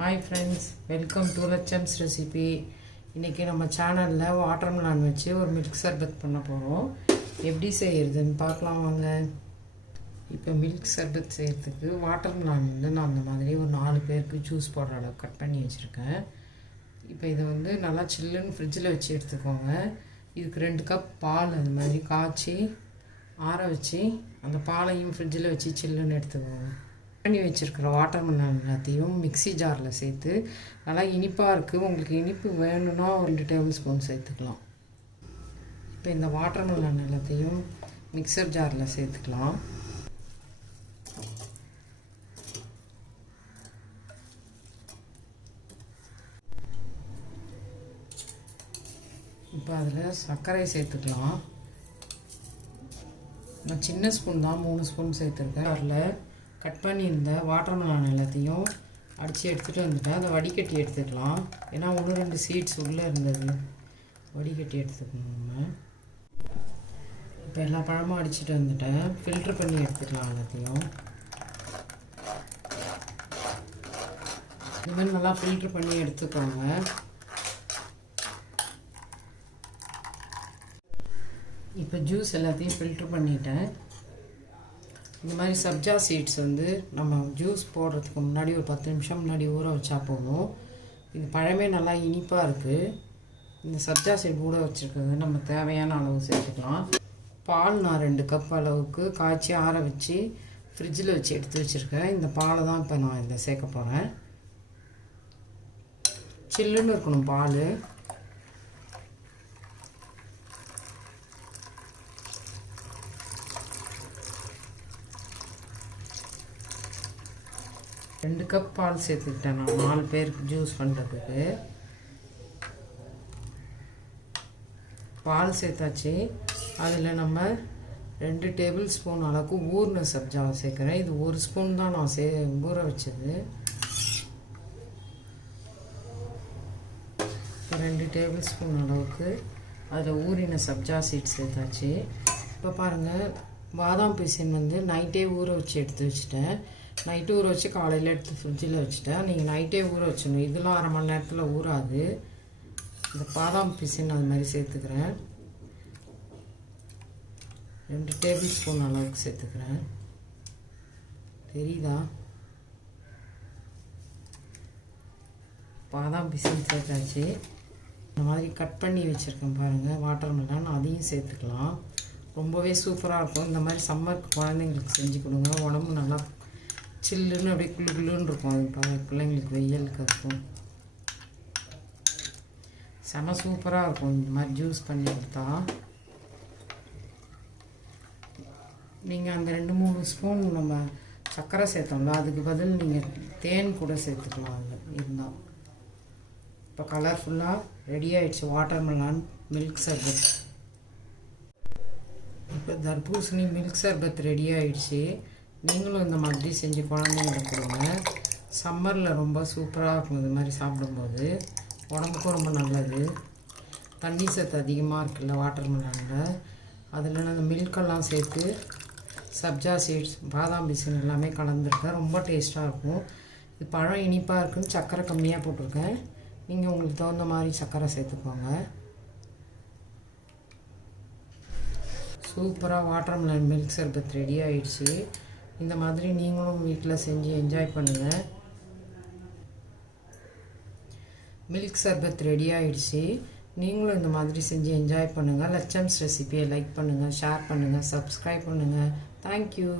Hi friends, welcome to லட்சம்ஸ் recipe. இன்றைக்கி நம்ம சேனலில் வாட்டர்மெலான் வச்சு ஒரு மில்க் சர்பத் பண்ண போகிறோம். எப்படி செய்கிறதுன்னு பார்க்கலாம் வாங்க. இப்போ மில்க் சர்பத் செய்கிறதுக்கு வாட்டர்மெலான் நான் அந்த மாதிரி ஒரு 4 பேருக்கு ஜூஸ் போடுற அளவு கட் பண்ணி வச்சுருக்கேன். இப்போ இதை நல்லா சில்லுன்னு ஃப்ரிட்ஜில் வச்சு எடுத்துக்கோங்க. இதுக்கு 2 கப் பால் அது மாதிரி காய்ச்சி ஆற வச்சு அந்த பாலையும் ஃப்ரிட்ஜில் வச்சு சில்லுன்னு எடுத்துக்கோங்க. பண்ணி வச்சுருக்கிற வாட்டர்மெலான் எல்லாத்தையும் மிக்ஸி ஜாரில் சேர்த்து நல்லா இனிப்பாக இருக்குது. உங்களுக்கு இனிப்பு வேணும்னா 2 டேபிள் ஸ்பூன் சேர்த்துக்கலாம். இப்போ இந்த வாட்டர்மெலான் எல்லாத்தையும் மிக்சர் ஜாரில் சேர்த்துக்கலாம். இப்போ அதில் சர்க்கரை சேர்த்துக்கலாம். நான் சின்ன ஸ்பூன் தான் 3 ஸ்பூன் சேர்த்துருக்கேன். அதில் கட் பண்ணியிருந்த வாட்டர்மெலான் எல்லாத்தையும் அடித்து எடுத்துகிட்டு வந்துட்டேன். அதை வடிகட்டி எடுத்துக்கலாம். ஏன்னா 1-2 சீட்ஸ் உள்ளே இருந்தது, வடிகட்டி எடுத்துக்கணும் நம்ம. இப்போ எல்லா பழமும் அடிச்சுட்டு வந்துட்டேன். ஃபில்ட்ரு பண்ணி எடுத்துக்கலாம் எல்லாத்தையும். இது மாதிரி நல்லா ஃபில்ட்ரு பண்ணி எடுத்துக்கோங்க. இப்போ ஜூஸ் எல்லாத்தையும் ஃபில்ட்ரு பண்ணிட்டேன். இந்த மாதிரி சப்ஜா சீட்ஸ் நம்ம ஜூஸ் போடுறதுக்கு முன்னாடி ஒரு 10 நிமிஷம் முன்னாடி ஊற வச்சா போதும். இது பழமே நல்லா இனிப்பாக இருக்குது. இந்த சப்ஜா சீட் ஊற வச்சுருக்கிறது நம்ம தேவையான அளவு சேர்த்துக்கலாம். பால் நான் 2 கப் அளவுக்கு காய்ச்சி ஆற வச்சு ஃப்ரிட்ஜில் வச்சு எடுத்து வச்சுருக்கேன். இந்த பாலை தான் இப்போ நான் இதில் சேர்க்க போகிறேன். சில்லுன்னு இருக்கணும் பால். ரெண்டு கப் பால் சேர்த்துக்கிட்டேன் நான் 4 பேருக்கு ஜூஸ் பண்ணுறதுக்கு. பால் சேர்த்தாச்சு. அதில் நம்ம 2 டேபிள் ஸ்பூன் அளவுக்கு ஊறின சப்ஜாவை சேர்க்குறேன். இது 1 ஸ்பூன் தான் நான் ஊற வச்சது. 2 டேபிள் ஸ்பூன் அளவுக்கு அதில் ஊறின சப்ஜா சீட் சேர்த்தாச்சு. இப்போ பாருங்கள், பாதாம் பிசின் நைட்டே ஊற வச்சு எடுத்து வச்சுட்டேன். நைட்டு ஊற வச்சு காலையில் எடுத்து ஃப்ரிட்ஜில் வச்சுட்டேன். நீங்கள் நைட்டே ஊற வச்சிடணும். இதெல்லாம் 1/2 மணி நேரத்தில் ஊறாது. இந்த பாதாம் பிசின் அது மாதிரி சேர்த்துக்கிறேன். 2 டேபிள் ஸ்பூன் அளவுக்கு சேர்த்துக்கிறேன். தெரியுதா? பாதாம் பிசின் சேர்த்தாச்சு. இந்த மாதிரி கட் பண்ணி வச்சுருக்கேன் பாருங்கள் வாட்டர்மெலான், அதையும் சேர்த்துக்கலாம். ரொம்பவே சூப்பராக இருக்கும். இந்த மாதிரி சம்மருக்கு குழந்தைங்களுக்கு செஞ்சு கொடுங்க. உடம்பு நல்லா சில்லுன்னு அப்படியே குள்ளுன்னு இருக்கும். அது பிள்ளைங்களுக்கு வெயிலுக்கு இருக்கும். செம சூப்பராக இருக்கும் இந்த மாதிரி ஜூஸ் பண்ணி கொடுத்தா. நீங்கள் அந்த 2-3 ஸ்பூன் நம்ம சர்க்கரை சேர்த்தோம்ல, அதுக்கு பதில் நீங்கள் தேன் கூட சேர்த்துக்கலாம் அதில் இருந்தால். இப்போ கலர்ஃபுல்லாக ரெடி ஆகிடுச்சு வாட்டர்மெலான் மில்க் சர்பத். இப்போ தர்பூசணி மில்க் சர்பத் ரெடி ஆகிடுச்சு. நீங்களும் இந்த மாதிரி செஞ்சு குழந்தைங்களுக்கு கொடுங்க. சம்மரில் ரொம்ப சூப்பராக இருக்கும். இது மாதிரி சாப்பிடும்போது உடம்புக்கும் ரொம்ப நல்லது. தண்ணி சத்து அதிகமாக இருக்குல்ல வாட்டர்மெலானில். அதில் அந்த மில்கெல்லாம் சேர்த்து சப்ஜா சீட்ஸ் பாதாம் பிசின் எல்லாமே கலந்துருக்கேன். ரொம்ப டேஸ்ட்டாக இருக்கும். இது பழம் இனிப்பாக இருக்குன்னு சர்க்கரை கம்மியாக போட்டிருக்கேன். நீங்கள் உங்களுக்கு தகுந்த மாதிரி சர்க்கரை சேர்த்துக்கோங்க. சூப்பராக வாட்டர்மெலான் மில்க் சர்பத் ரெடி ஆகிடுச்சு. இந்த மாதிரி நீங்களும் வீட்டில் செஞ்சு என்ஜாய் பண்ணுங்கள். மில்க் சர்பத் ரெடி ஆகிடுச்சு. நீங்களும் இந்த மாதிரி செஞ்சு என்ஜாய் பண்ணுங்கள். லட்சம்ஸ் ரெசிபியை லைக் பண்ணுங்கள், ஷேர் பண்ணுங்கள், சப்ஸ்கிரைப் பண்ணுங்கள். தேங்க்யூ.